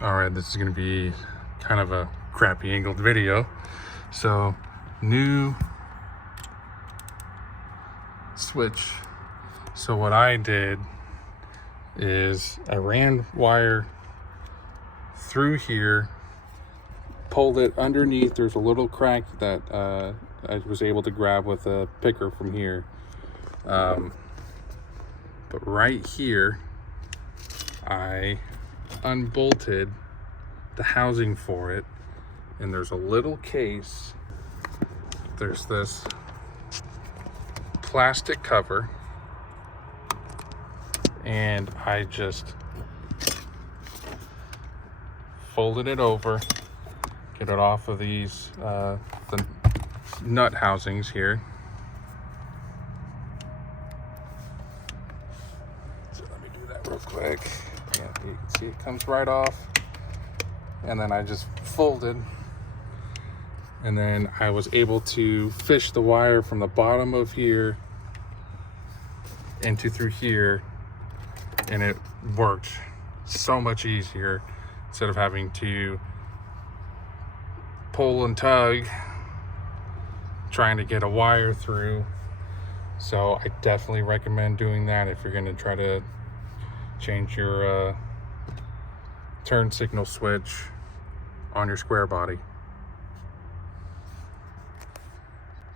All right, this is going to be kind of a crappy angled video. So, new switch. So what I did is I ran wire through here, pulled it underneath. There's a little crack that I was able to grab with a picker from here. But right here, I unbolted the housing for it, and there's a little case. There's this plastic cover, and I just folded it over, get it off of these the nut housings here. So let me do that real quick. Yeah, you can see it comes right off, and then I just folded, and then I was able to fish the wire from the bottom of here into through here, and it worked so much easier instead of having to pull and tug trying to get a wire through. So I definitely recommend doing that if you're going to try to change your turn signal switch on your square body.